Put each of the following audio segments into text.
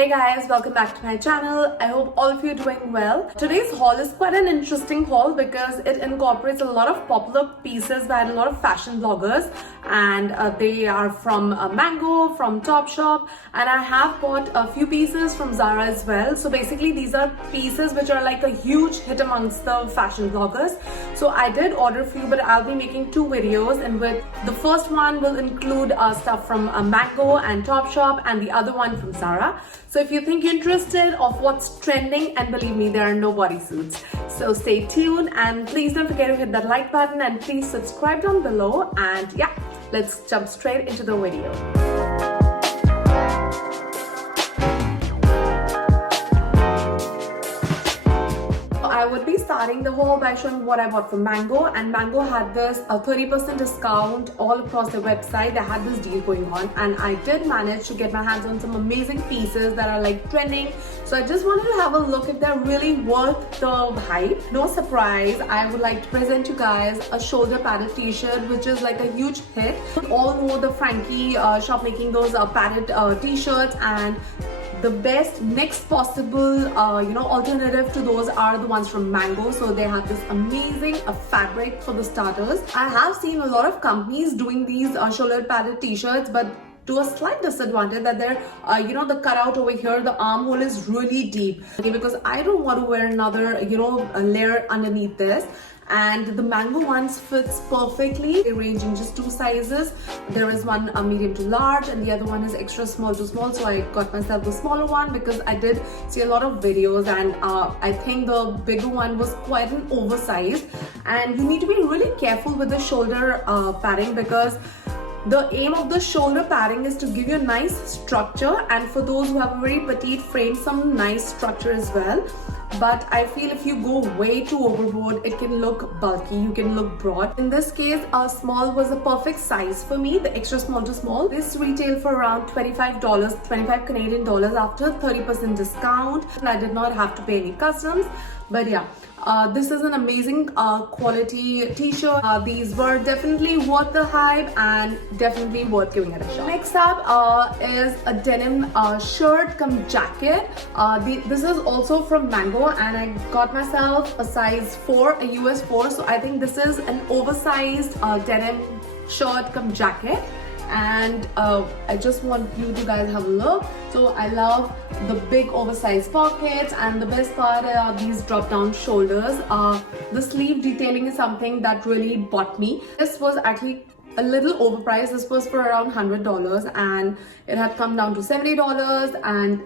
Hey guys, welcome back to my channel. I hope all of you are doing well. Today's haul is quite an interesting haul because it incorporates a lot of popular pieces by a lot of fashion bloggers, and they are from Mango, from Topshop, and I have bought a few pieces from Zara as well. So basically these are pieces which are like a huge hit amongst the fashion bloggers. So I did order a few, but I'll be making two videos, and with the first one will include stuff from Mango and Topshop, and the other one from Zara. So if you think you're interested of what's trending, and believe me, there are no bodysuits. So stay tuned, and please don't forget to hit that like button, and please subscribe down below. And yeah, let's jump straight into the video. I would be starting the haul by showing what I bought from Mango, and Mango had this 30% discount all across their website. They had this deal going on, and I did manage to get my hands on some amazing pieces that are like trending. So I just wanted to have a look if they're really worth the hype. No surprise, I would like to present you guys a shoulder padded t-shirt, which is like a huge hit. You all know the Frankie shop making those padded t-shirts, and the best next possible alternative to those are the ones from Mango. So they have this amazing fabric for the starters. I have seen a lot of companies doing these shoulder padded t-shirts, but to a slight disadvantage that they're the cutout over here, the armhole is really deep, okay, because I don't want to wear another a layer underneath this. And the Mango ones fits perfectly. They range in just two sizes. There is one medium to large, and the other one is extra small to small. So I got myself the smaller one because I did see a lot of videos, and I think the bigger one was quite an oversized. And you need to be really careful with the shoulder padding, because the aim of the shoulder padding is to give you a nice structure, and for those who have a very petite frame, some nice structure as well. But I feel if you go way too overboard, it can look bulky, you can look broad. In this case, a small was a perfect size for me, the extra small to small. This retailed for around $25, 25 Canadian dollars after 30% discount. And I did not have to pay any customs. But yeah, this is an amazing quality t-shirt. These were definitely worth the hype and definitely worth giving it a shot. Next up is a denim shirt come jacket. This is also from Mango, and I got myself a size 4, a US 4. So I think this is an oversized denim shirt come jacket. And I just want you to guys have a look. So I love the big oversized pockets, and the best part are these drop down shoulders. The sleeve detailing is something that really bought me. This was actually a little overpriced. This was for around $100, and it had come down to $70, and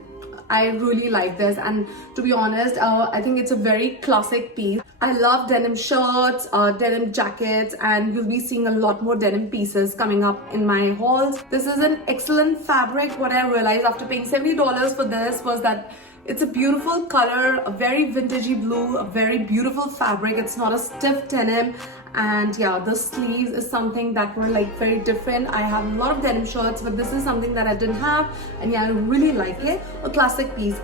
I really like this. And to be honest, I think it's a very classic piece. I love denim shirts, denim jackets, and you'll be seeing a lot more denim pieces coming up in my hauls. This is an excellent fabric. What I realized after paying $70 for this was that it's a beautiful color, a very vintagey blue, a very beautiful fabric. It's not a stiff denim. And yeah, the sleeves is something that were like very different. I have a lot of denim shirts, but this is something that I didn't have, and yeah, I really like it. A classic piece.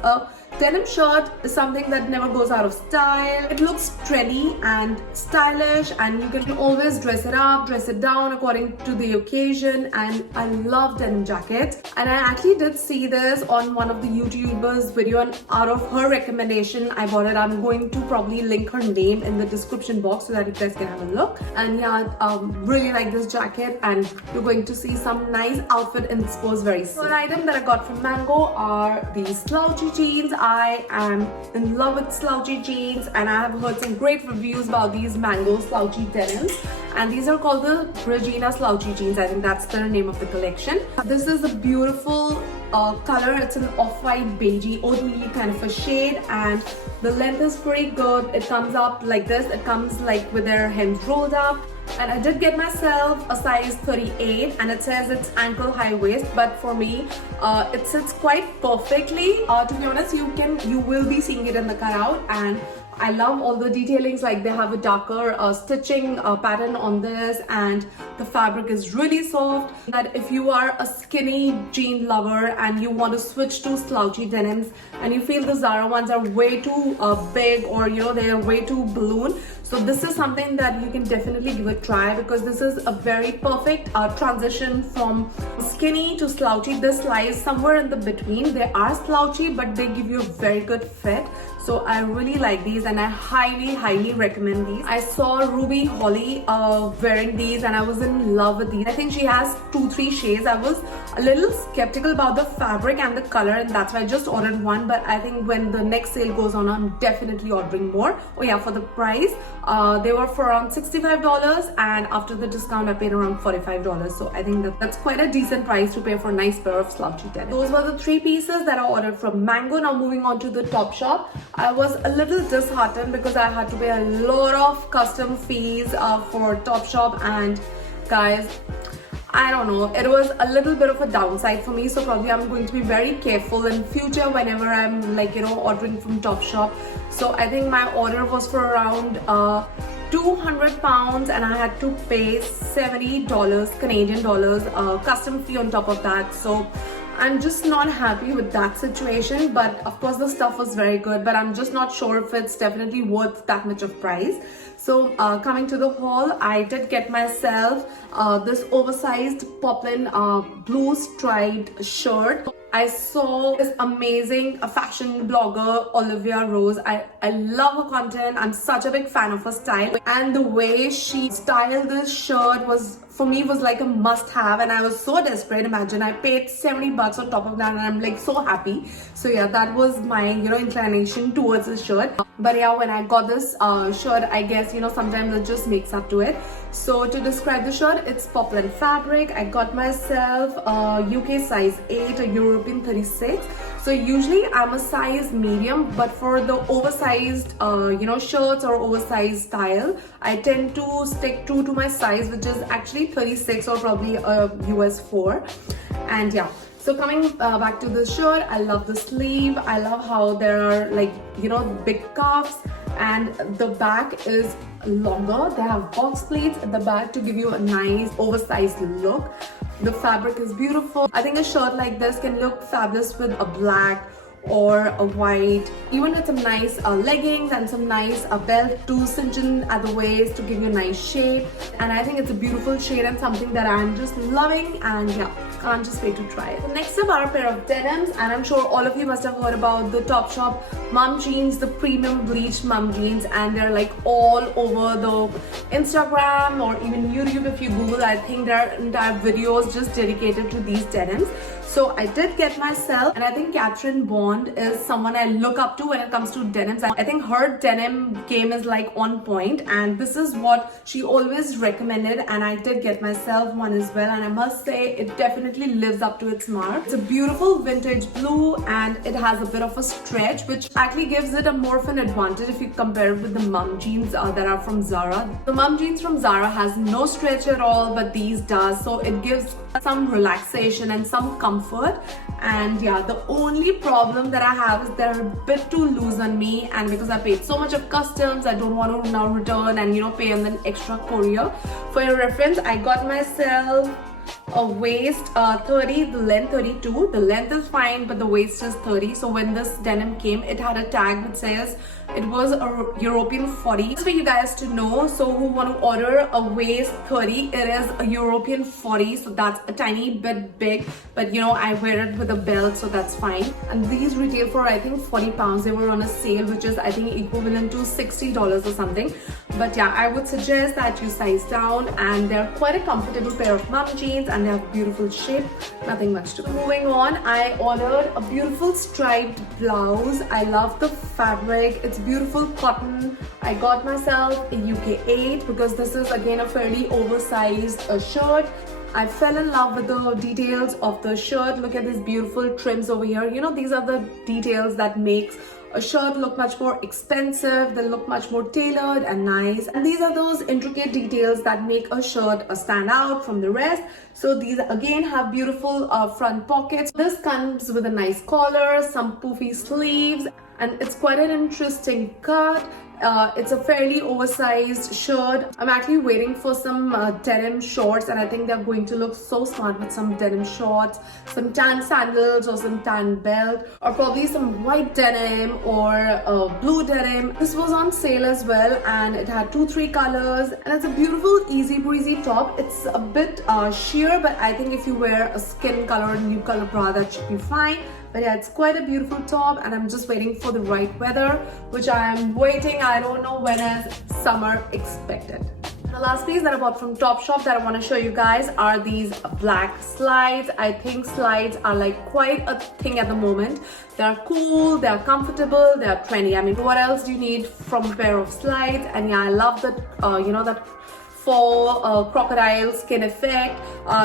Denim shirt is something that never goes out of style. It looks trendy and stylish, and you can always dress it up, dress it down according to the occasion. And I love denim jackets, and I actually did see this on one of the YouTubers' video, and out of her recommendation I bought it. I'm going to probably link her name in the description box so that you guys can have a look. And yeah, really like this jacket, and you're going to see some nice outfit inspo very soon. One item that I got from Mango are these slouchy jeans. I am in love with slouchy jeans, and I have heard some great reviews about these Mango slouchy denims, and these are called the Regina slouchy jeans. I think that's the name of the collection. This is a beautiful color. It's an off-white beigey oatmeal kind of a shade, and the length is pretty good. It comes up like this. It comes like with their hems rolled up. And I did get myself a size 38, and it says it's ankle high waist, but for me it sits quite perfectly. To be honest, you will be seeing it in the cutout, and I love all the detailings, like they have a darker stitching pattern on this, and the fabric is really soft. That if you are a skinny jean lover and you want to switch to slouchy denims and you feel the Zara ones are way too big, or you know, they are way too balloon, so this is something that you can definitely give a try, because this is a very perfect transition from skinny to slouchy. This lies somewhere in the between. They are slouchy, but they give you a very good fit. So I really like these and I highly recommend these. I saw Ruby Holly wearing these and I was in love with these. I think she has 2-3 shades. I was a little skeptical about the fabric and the color, and that's why I just ordered one, but I think when the next sale goes on, I'm definitely ordering more. Oh yeah, for the price, they were for around $65, and after the discount I paid around $45. So I think that's quite a decent price to pay for a nice pair of slouchy denim. Those were the 3 pieces that I ordered from Mango. Now moving on to the Topshop. I was a little disheartened because I had to pay a lot of custom fees for Topshop, and guys, I don't know, it was a little bit of a downside for me, so probably I'm going to be very careful in future whenever I'm, like, you know, ordering from Topshop. So I think my order was for around 200 pounds and I had to pay $70 Canadian dollars custom fee on top of that. So I'm just not happy with that situation, but of course the stuff was very good, but I'm just not sure if it's definitely worth that much of price. So coming to the haul, I did get myself this oversized poplin blue striped shirt. I saw this amazing fashion blogger Olivia Rose. I love her content. I'm such a big fan of her style, and the way she styled this shirt was, for me, was like a must-have, and I was so desperate. Imagine I paid $70 on top of that, and I'm like so happy. So yeah, that was my, you know, inclination towards this shirt. But yeah, when I got this shirt, I guess, you know, sometimes it just makes up to it. So to describe the shirt, it's poplin fabric. I got myself a UK size 8, a European 36. So usually I'm a size medium, but for the oversized you know, shirts or oversized style, I tend to stick true to my size, which is actually 36 or probably a US 4. And yeah, so coming back to the shirt, I love the sleeve. I love how there are, like, you know, big cuffs, and the back is longer. They have box pleats at the back to give you a nice oversized look. The fabric is beautiful. I think a shirt like this can look fabulous with a black or a white, even with some nice leggings and some nice belt to cinch in at the waist to give you a nice shape. And I think it's a beautiful shade and something that I'm just loving, and yeah, can't just wait to try it. So next up are a pair of denims, and I'm sure all of you must have heard about the Topshop mum jeans, the premium bleached mum jeans, and they're like all over the Instagram or even YouTube. If you Google, I think there are entire videos just dedicated to these denims. So I did get myself, and I think Catherine Bond is someone I look up to when it comes to denims. I think her denim game is like on point, and this is what she always recommended, and I did get myself one as well, and I must say it definitely lives up to its mark. It's a beautiful vintage blue, and it has a bit of a stretch, which actually gives it a more of an advantage if you compare it with the mum jeans that are from Zara. The mum jeans from Zara has no stretch at all, but these does, so it gives some relaxation and some comfort. And yeah, the only problem that I have is they're a bit too loose on me, and because I paid so much of customs, I don't want to now return and, you know, pay an extra courier. For your reference, I got myself a waist 30, the length 32. The length is fine, but the waist is 30. So when this denim came, it had a tag which says it was a European 40. Just for you guys to know, so who want to order a waist 30, it is a European 40, so that's a tiny bit big, but you know, I wear it with a belt, so that's fine. And these retail for, I think, 40 pounds. They were on a sale, which is, I think, equivalent to $60 or something. But yeah, I would suggest that you size down, and they're quite a comfortable pair of mum jeans, and they have beautiful shape. Nothing much to. Moving on, I ordered a beautiful striped blouse. I love the fabric. It's beautiful cotton. I got myself a UK 8 because this is again a fairly oversized shirt. I fell in love with the details of the shirt. Look at these beautiful trims over here. You know, these are the details that makes a shirt look much more expensive. They look much more tailored and nice. And these are those intricate details that make a shirt stand out from the rest. So these again have beautiful front pockets. This comes with a nice collar, some poofy sleeves, and it's quite an interesting cut. It's a fairly oversized shirt. I'm actually waiting for some denim shorts, and I think they're going to look so smart with some denim shorts, some tan sandals or some tan belt, or probably some white denim or blue denim. This was on sale as well, and it had 2-3 colors, and it's a beautiful easy breezy top. It's a bit sheer, but I think if you wear a skin color, new color bra, that should be fine. But yeah, it's quite a beautiful top, and I'm just waiting for the right weather, which I'm waiting. I don't know when is summer expected. The last piece that I bought from Topshop that I want to show you guys are these black slides. I think slides are like quite a thing at the moment. They're cool, they're comfortable, they're trendy. I mean, what else do you need from a pair of slides? And yeah, I love that, that faux crocodile skin effect.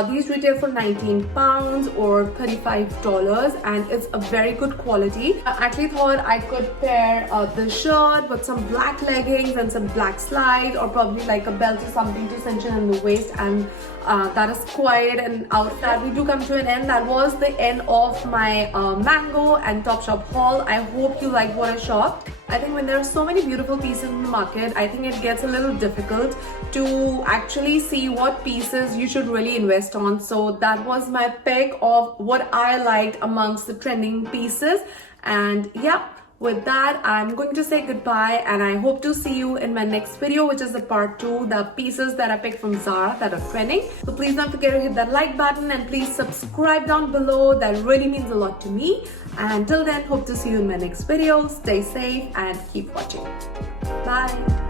These retail for £19 or $35, and it's a very good quality. I actually thought I could pair the shirt with some black leggings and some black slides, or probably like a belt or something to cinch in the waist, and that is quite an outfit. We do come to an end. That was the end of my Mango and Topshop haul. I hope you liked what I shopped. I think when there are so many beautiful pieces in the market, I think it gets a little difficult to actually see what pieces you should really invest on. So that was my pick of what I liked amongst the trending pieces. And yeah, with that, I'm going to say goodbye, and I hope to see you in my next video, which is the part 2, the pieces that I picked from Zara that are trending. So please don't forget to hit that like button, and please subscribe down below. That really means a lot to me. And till then, hope to see you in my next video. Stay safe and keep watching. Bye.